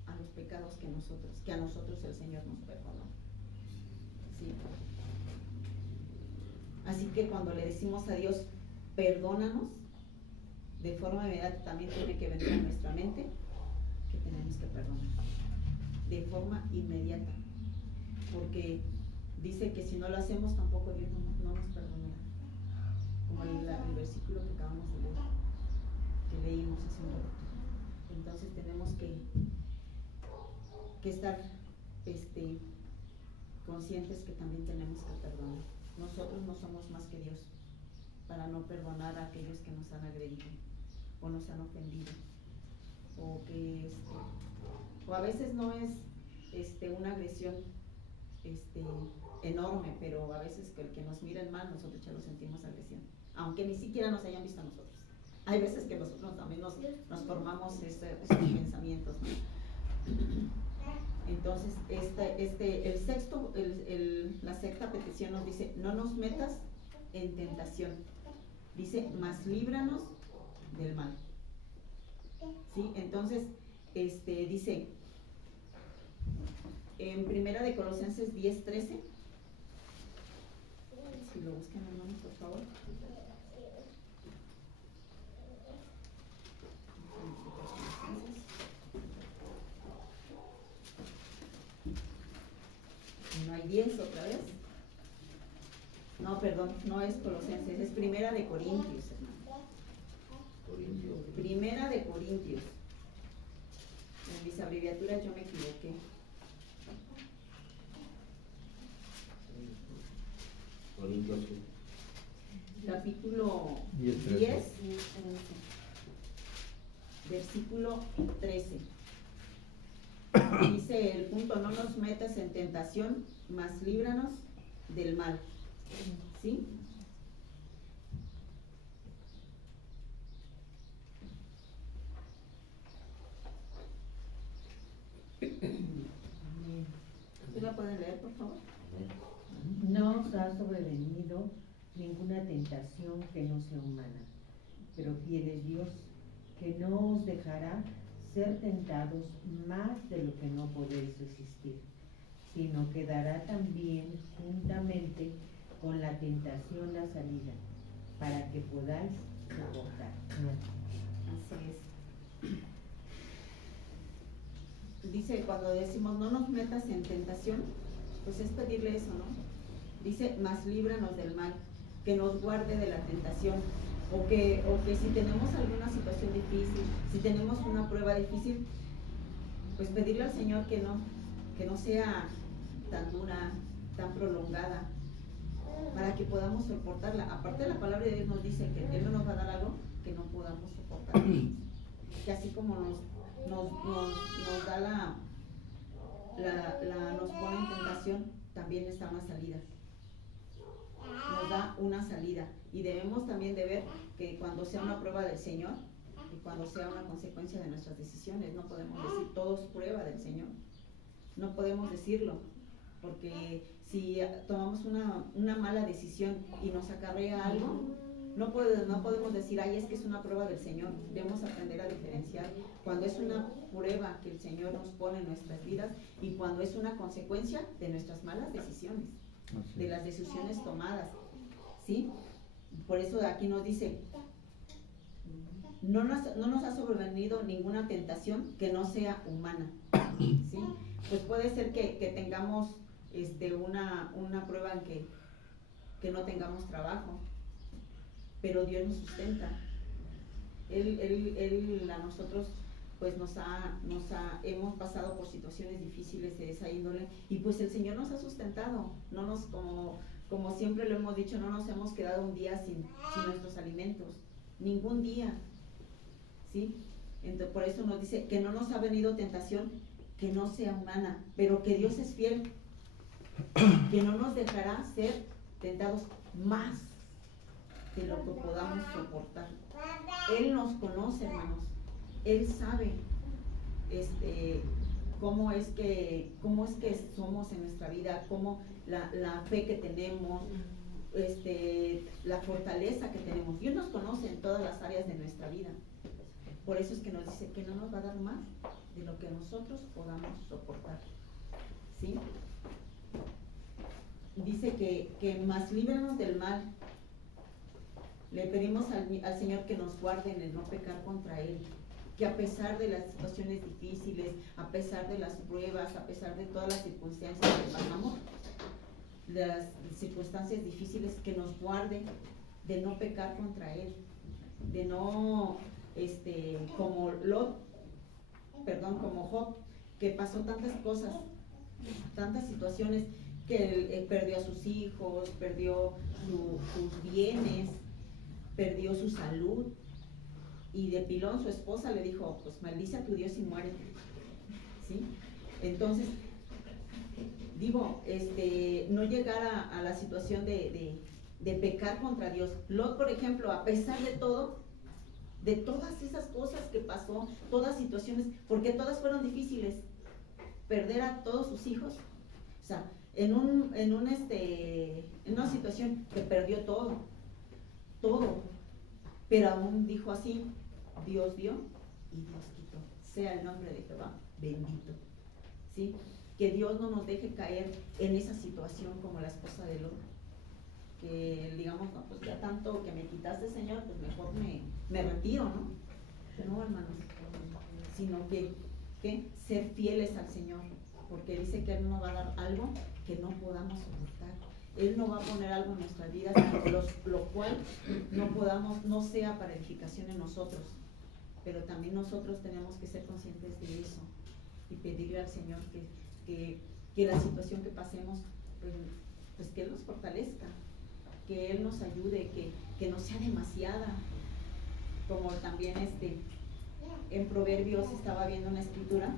a los pecados que a nosotros el Señor nos perdonó. ¿Sí? Así que cuando le decimos a Dios, perdónanos, de forma inmediata también tiene que venir a nuestra mente que tenemos que perdonar. De forma inmediata. Porque dice que si no lo hacemos tampoco Dios no nos perdonará. Como el versículo que acabamos de leer, que leímos hace un rato. Entonces tenemos que estar conscientes que también tenemos que perdonar. Nosotros no somos más que Dios para no perdonar a aquellos que nos han agredido o nos han ofendido, o a veces no es una agresión enorme, pero a veces que el que nos mira el mal, nosotros ya lo sentimos agresión, aunque ni siquiera nos hayan visto a nosotros. Hay veces que nosotros también nos formamos esos pensamientos, ¿no? Entonces, la sexta petición nos dice, no nos metas en tentación. Dice, mas líbranos del mal. ¿Sí? Entonces, dice, en Primera de Colosenses 10:13, si lo buscan, hermanos, por favor. No hay 10 otra vez. No, perdón, no es Colosenses, es Primera de Corintios, hermano. Primera de Corintios. En mis abreviaturas yo me equivoqué. Corintios. Capítulo 10, versículo 13. Dice el punto, no nos metas en tentación, mas líbranos del mal. ¿Sí? ¿Sí la pueden leer, por favor? No os ha sobrevenido ninguna tentación que no sea humana, pero fiel es Dios, que no os dejará ser tentados más de lo que no podéis resistir, sino que dará también juntamente con la tentación la salida, para que podáis soportar. Así es. Dice, cuando decimos no nos metas en tentación, pues es pedirle eso, ¿no? Dice, mas líbranos del mal, que nos guarde de la tentación, o que si tenemos alguna situación difícil, si tenemos una prueba difícil, pues pedirle al Señor que no sea tan dura, tan prolongada, para que podamos soportarla. Aparte, la palabra de Dios nos dice que Él no nos va a dar algo que no podamos soportar, que así como nos da nos pone en tentación, también está una salida, nos da una salida, y debemos también de ver que cuando sea una prueba del Señor y cuando sea una consecuencia de nuestras decisiones, no podemos decir todo es prueba del Señor, no podemos decirlo, porque si tomamos una mala decisión y nos acarrea algo, no podemos decir, ay, es que es una prueba del Señor. Debemos aprender a diferenciar cuando es una prueba que el Señor nos pone en nuestras vidas y cuando es una consecuencia de nuestras malas decisiones, de las decisiones tomadas, ¿sí? Por eso aquí nos dice, no nos ha sobrevenido ninguna tentación que no sea humana, ¿sí? Pues puede ser que tengamos una prueba en que no tengamos trabajo, pero Dios nos sustenta. Él a nosotros pues hemos pasado por situaciones difíciles de esa índole, y pues el Señor nos ha sustentado, no nos, como siempre lo hemos dicho, no nos hemos quedado un día sin nuestros alimentos, ningún día, ¿sí? Entonces, por eso nos dice que no nos ha venido tentación que no sea humana, pero que Dios es fiel, que no nos dejará ser tentados más de lo que podamos soportar. Él nos conoce, hermanos, Él sabe cómo es que somos en nuestra vida, cómo la fe que tenemos, la fortaleza que tenemos. Dios nos conoce en todas las áreas de nuestra vida. Por eso es que nos dice que no nos va a dar más de lo que nosotros podamos soportar, ¿sí? Dice que más líbranos del mal. Le pedimos al Señor que nos guarde en el no pecar contra Él, que a pesar de las situaciones difíciles, a pesar de las pruebas, a pesar de todas las circunstancias que pasamos, las circunstancias difíciles, que nos guarde de no pecar contra Él, de no, como Job, que pasó tantas cosas, tantas situaciones, que él perdió a sus hijos, perdió sus bienes, perdió su salud, y de pilón su esposa le dijo, pues maldice a tu Dios y muérete, ¿sí? Entonces, digo, no llegar a la situación de pecar contra Dios. Lot, por ejemplo, a pesar de todo, de todas esas cosas que pasó, todas situaciones, porque todas fueron difíciles, perder a todos sus hijos, o sea, en una situación que perdió todo, pero aún dijo así, Dios dio y Dios quitó, sea el nombre de Jehová bendito, ¿sí? Que Dios no nos deje caer en esa situación como la esposa de Lot, que digamos, no, pues ya tanto que me quitaste, Señor, pues mejor me retiro, ¿no? No, hermanos, sino que ser fieles al Señor, porque dice que Él no nos va a dar algo que no podamos soportar. Él no va a poner algo en nuestras vidas, lo cual no sea para edificación en nosotros, pero también nosotros tenemos que ser conscientes de eso y pedirle al Señor que la situación que pasemos, pues que Él nos fortalezca, que Él nos ayude, que no sea demasiada, como también en Proverbios estaba viendo una escritura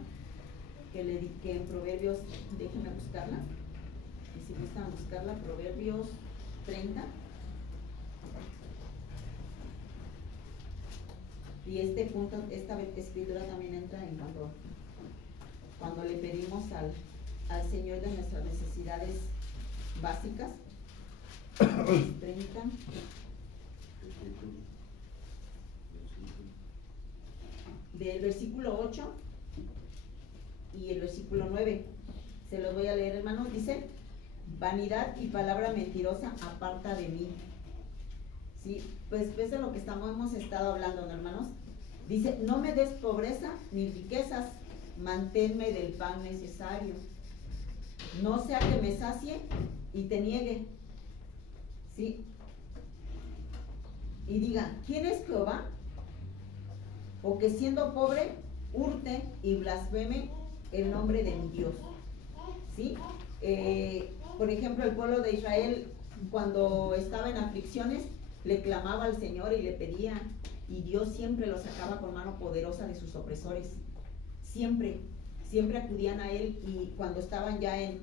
que en Proverbios, déjenme buscarla, y si gustan buscarla, Proverbios 30, y esta escritura también entra en cuando le pedimos al Señor de nuestras necesidades básicas. 30. del versículo 8 y el versículo 9. Se los voy a leer, hermanos. Dice: vanidad y palabra mentirosa aparta de mí. Sí, pues ves de lo que hemos estado hablando, ¿no, hermanos? Dice: no me des pobreza ni riquezas, manténme del pan necesario. No sea que me sacie y te niegue. ¿Sí? Y diga: ¿quién es Jehová? O que siendo pobre hurte y blasfeme el nombre de mi Dios. ¿Sí? Por ejemplo, el pueblo de Israel, cuando estaba en aflicciones, le clamaba al Señor y le pedía, y Dios siempre lo sacaba con mano poderosa de sus opresores. Siempre acudían a Él, y cuando estaban ya en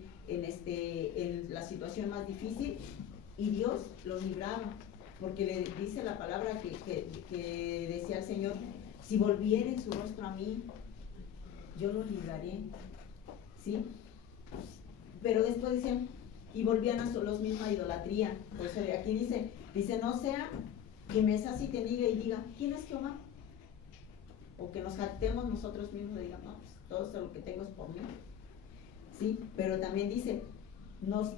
la situación más difícil, y Dios los libraba, porque le dice la palabra que decía el Señor: si volvieren su rostro a mí, yo los libraré. ¿Sí? Pero después decían, y volvían a los misma idolatría. Por eso aquí dice: no sea que me sacie y te niegue y diga, ¿quién es Jehová? O que nos jactemos nosotros mismos y digamos, no, pues todo lo que tengo es por mí. ¿Sí? Pero también dice,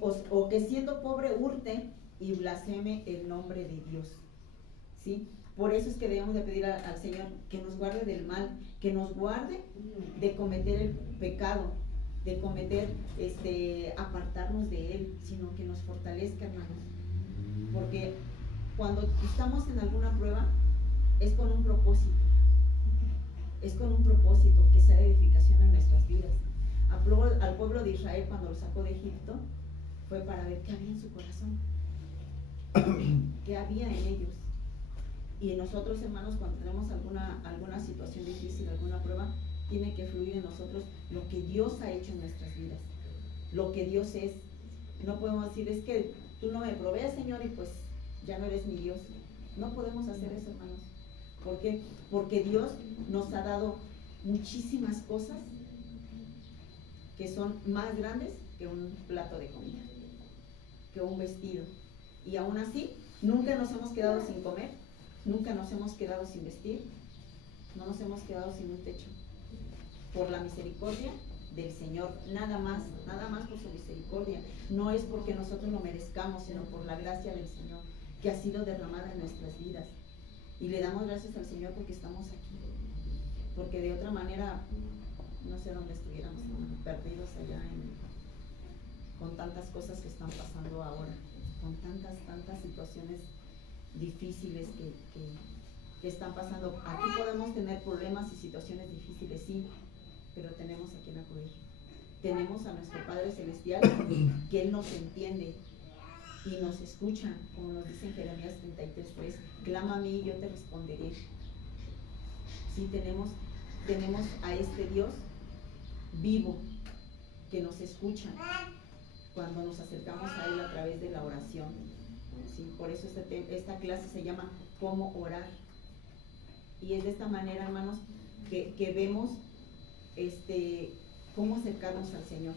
o que siendo pobre hurte y blasfeme el nombre de Dios. ¿Sí? Por eso es que debemos de pedir al Señor que nos guarde del mal, que nos guarde de cometer el pecado, de cometer, apartarnos de Él, sino que nos fortalezca, hermanos. Porque cuando estamos en alguna prueba, es con un propósito. Es con un propósito que sea de edificación en nuestras vidas. Al pueblo de Israel, cuando lo sacó de Egipto, fue para ver qué había en su corazón, qué había en ellos. Y nosotros, hermanos, cuando tenemos alguna situación difícil, alguna prueba, tiene que fluir en nosotros lo que Dios ha hecho en nuestras vidas, lo que Dios es. No podemos decir, es que tú no me provees, Señor, y pues ya no eres mi Dios. No podemos hacer eso, hermanos. ¿Por qué? Porque Dios nos ha dado muchísimas cosas que son más grandes que un plato de comida, que un vestido. Y aún así, nunca nos hemos quedado sin comer, nunca nos hemos quedado sin vestir, no nos hemos quedado sin un techo. Por la misericordia del Señor, nada más por su misericordia. No es porque nosotros lo merezcamos, sino por la gracia del Señor que ha sido derramada en nuestras vidas. Y le damos gracias al Señor porque estamos aquí, porque de otra manera no sé dónde estuviéramos, perdidos allá con tantas cosas que están pasando ahora, con tantas situaciones difíciles que están pasando. Aquí podemos tener problemas y situaciones difíciles, sí, pero tenemos a quien acudir. Tenemos a nuestro Padre Celestial, que Él nos entiende y nos escucha, como nos dice en Jeremías 33:3, clama a mí y yo te responderé. Sí, tenemos a este Dios vivo que nos escucha cuando nos acercamos a Él a través de la oración. Sí, por eso esta clase se llama ¿Cómo orar? Y es de esta manera, hermanos, que vemos cómo acercarnos al Señor.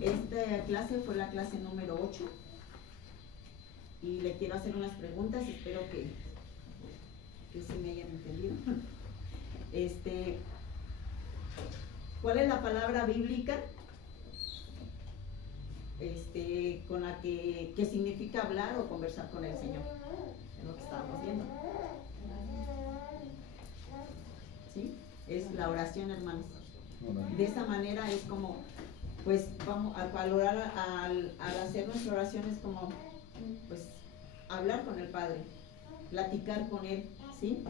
Esta clase fue la clase número 8 y le quiero hacer unas preguntas, espero que sí me hayan entendido. ¿Cuál es la palabra bíblica con la que significa hablar o conversar con el Señor? Es lo que estábamos viendo. ¿Sí? Es la oración, hermanos. De esa manera es como, pues vamos al orar, al hacer nuestra oración es como, pues, hablar con el Padre, platicar con Él, ¿sí?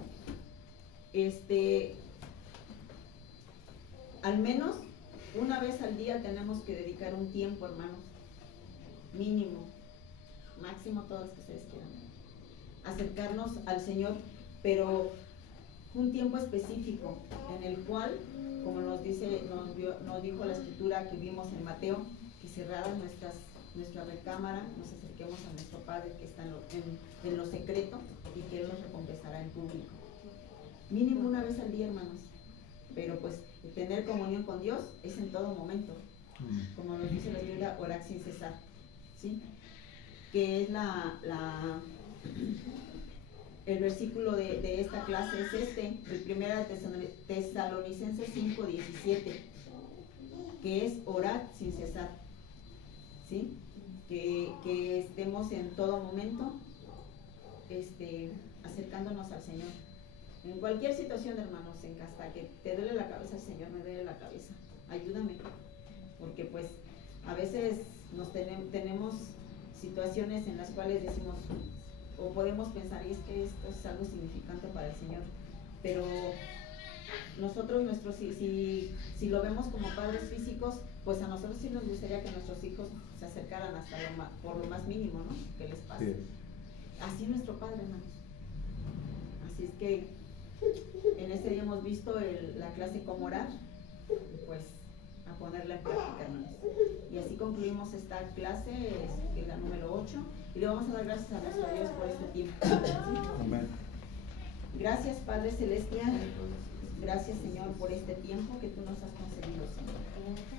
Al menos una vez al día tenemos que dedicar un tiempo, hermanos, mínimo, máximo, todos los que ustedes quieran, acercarnos al Señor, pero un tiempo específico en el cual, como nos dijo la escritura que vimos en Mateo, que cerradas nuestra recámara, nos acerquemos a nuestro Padre que está en lo secreto y que Él nos recompensará en público. Mínimo una vez al día, hermanos. Pero pues tener comunión con Dios es en todo momento. Como nos dice la Escritura, orar sin cesar. ¿Sí? Que es El versículo de esta clase es este, el 1 Tesalonicenses 5:17, que es orad sin cesar, ¿sí? Que estemos en todo momento acercándonos al Señor. En cualquier situación, hermanos, hasta que te duele la cabeza, Señor, me duele la cabeza, ayúdame, porque pues a veces tenemos situaciones en las cuales decimos, o podemos pensar, y es que esto es algo significante para el Señor, pero nosotros, si lo vemos como padres físicos, pues a nosotros sí nos gustaría que nuestros hijos se acercaran hasta por lo más mínimo, ¿no? Que les pase. Sí. Así es nuestro Padre, hermanos. Así es que en este día hemos visto la clase cómo orar, pues a ponerla en práctica, hermanos. Y así concluimos esta clase, que es la número 8, y le vamos a dar gracias a nuestro Dios por este tiempo. Amén. Gracias, Padre Celestial. Gracias, Señor, por este tiempo que tú nos has concedido, Señor.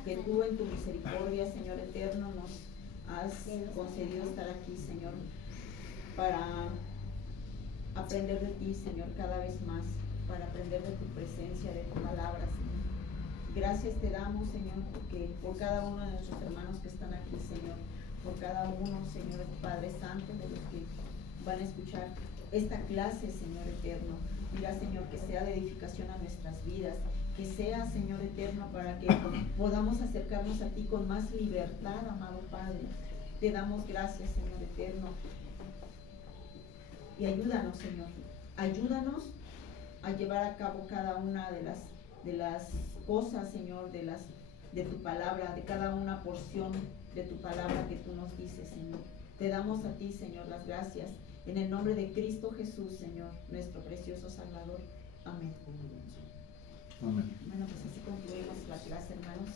Que tú en tu misericordia, Señor eterno, nos has concedido estar aquí, Señor, para aprender de ti, Señor, cada vez más, para aprender de tu presencia, de tu palabra, Señor. Gracias te damos, Señor, porque por cada uno de nuestros hermanos que están aquí, Señor, por cada uno, Señor, Padre Santo, de los que van a escuchar esta clase, Señor eterno. Mira, Señor, que sea de edificación a nuestras vidas, que sea, Señor eterno, para que podamos acercarnos a ti con más libertad, amado Padre. Te damos gracias, Señor eterno. Y ayúdanos, Señor, ayúdanos a llevar a cabo cada una de las cosas, Señor, de tu palabra, de cada una porción de tu palabra que tú nos dices, Señor. Te damos a ti, Señor, las gracias. En el nombre de Cristo Jesús, Señor, nuestro precioso Salvador. Amén. Amén. Bueno, pues así concluimos la clase, hermanos.